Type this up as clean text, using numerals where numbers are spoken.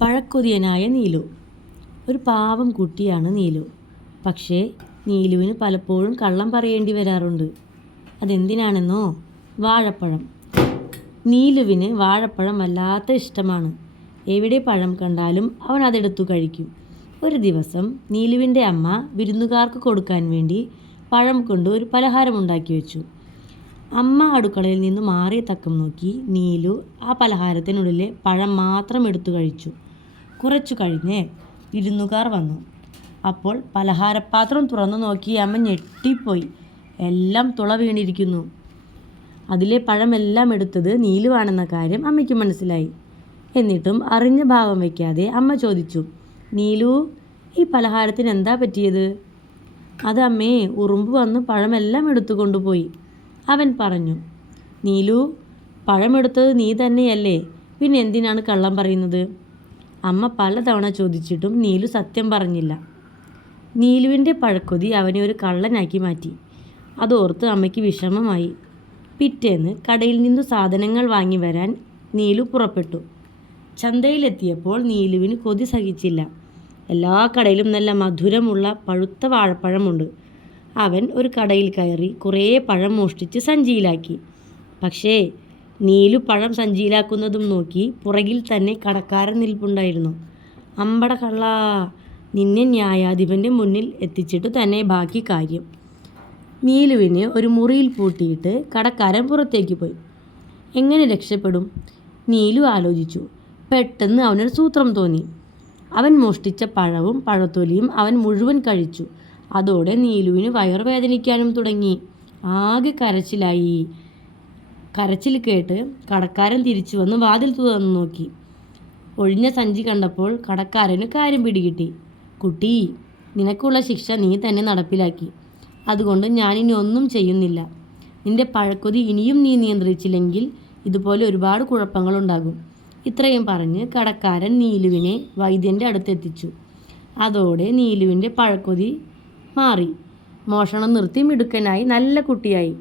പഴക്കൊതിയനായ നീലു. ഒരു പാവം കുട്ടിയാണ് നീലു. പക്ഷേ നീലുവിന് പലപ്പോഴും കള്ളം പറയേണ്ടി വരാറുണ്ട്. അതെന്തിനാണെന്നോ? വാഴപ്പഴം. നീലുവിന് വാഴപ്പഴം വല്ലാത്ത ഇഷ്ടമാണ്. എവിടെ പഴം കണ്ടാലും അവൻ അതെടുത്തു കഴിക്കും. ഒരു ദിവസം നീലുവിൻ്റെ അമ്മ വിരുന്നുകാർക്ക് കൊടുക്കാൻ വേണ്ടി പഴം കൊണ്ട് ഒരു പലഹാരമുണ്ടാക്കി വെച്ചു. അമ്മ അടുക്കളയിൽ നിന്ന് മാറിയ തക്കം നോക്കി നീലു ആ പലഹാരത്തിനുള്ളിലെ പഴം മാത്രം എടുത്തു കഴിച്ചു. കുറച്ചു കഴിഞ്ഞ് വിരുന്നുകാർ വന്നു. അപ്പോൾ പലഹാരപാത്രം തുറന്നു നോക്കി അമ്മ ഞെട്ടിപ്പോയി. എല്ലാം തുള വീണിരിക്കുന്നു. അതിലെ പഴമെല്ലാം എടുത്തത് നീലുവാണെന്ന കാര്യം അമ്മയ്ക്ക് മനസ്സിലായി. എന്നിട്ടും അറിഞ്ഞ ഭാവം വയ്ക്കാതെ അമ്മ ചോദിച്ചു, നീലു, ഈ പലഹാരത്തിന് എന്താ പറ്റിയത്? അത് അമ്മേ, ഉറുമ്പ് വന്ന് പഴമെല്ലാം എടുത്തു കൊണ്ടുപോയി, അവൻ പറഞ്ഞു. നീലു, പഴമെടുത്തത് നീ തന്നെയല്ലേ, പിന്നെ എന്തിനാണ് കള്ളം പറയുന്നത്? അമ്മ പലതവണ ചോദിച്ചിട്ടും നീലു സത്യം പറഞ്ഞില്ല. നീലുവിൻ്റെ പഴക്കൊതി അവനെ ഒരു കള്ളനാക്കി മാറ്റി. അതോർത്ത് അമ്മയ്ക്ക് വിഷമമായി. പിറ്റേന്ന് കടയിൽ നിന്നു സാധനങ്ങൾ വാങ്ങി വരാൻ നീലു പുറപ്പെട്ടു. ചന്തയിലെത്തിയപ്പോൾ നീലുവിന് കൊതി സഹിച്ചില്ല. എല്ലാ കടയിലും നല്ല മധുരമുള്ള പഴുത്ത വാഴപ്പഴമുണ്ട്. അവൻ ഒരു കടയിൽ കയറി കുറേ പഴം മോഷ്ടിച്ച് സഞ്ചിയിലാക്കി. പക്ഷേ നീലു പഴം സഞ്ചിയിലാക്കുന്നതും നോക്കി പുറകിൽ തന്നെ കടക്കാരൻ നിൽപ്പുണ്ടായിരുന്നു. അമ്പട കള്ളാ, നിന്നെ ന്യായാധിപൻ്റെ മുന്നിൽ എത്തിച്ചിട്ട് തന്നെ ബാക്കി കാര്യം. നീലുവിനെ ഒരു മുറിയിൽ പൂട്ടിയിട്ട് കടക്കാരൻ പുറത്തേക്ക് പോയി. എങ്ങനെ രക്ഷപ്പെടും? നീലു ആലോചിച്ചു. പെട്ടെന്ന് അവനൊരു സൂത്രം തോന്നി. അവൻ മോഷ്ടിച്ച പഴവും പഴത്തൊലിയും അവൻ മുഴുവൻ കഴിച്ചു. അതോടെ നീലുവിന് വയറുവേദനിക്കാനും തുടങ്ങി. ആകെ കരച്ചിലായി. കരച്ചിൽ കേട്ട് കടക്കാരൻ തിരിച്ചു വന്ന് വാതിൽ തുറന്നു നോക്കി. ഒഴിഞ്ഞ സഞ്ചി കണ്ടപ്പോൾ കടക്കാരന് കാര്യം പിടികിട്ടി. കുട്ടി, നിനക്കുള്ള ശിക്ഷ നീ തന്നെ നടപ്പിലാക്കി. അതുകൊണ്ട് ഞാനിനി ഒന്നും ചെയ്യുന്നില്ല. നിന്റെ പഴക്കൊതി ഇനിയും നീ നിയന്ത്രിച്ചില്ലെങ്കിൽ ഇതുപോലെ ഒരുപാട് കുഴപ്പങ്ങളുണ്ടാകും. ഇത്രയും പറഞ്ഞ് കടക്കാരൻ നീലുവിനെ വൈദ്യൻ്റെ അടുത്തെത്തിച്ചു. അതോടെ നീലുവിൻ്റെ പഴക്കൊതി മാറി. മോഷണം നിർത്തി മിടുക്കനായി നല്ല കുട്ടിയായി.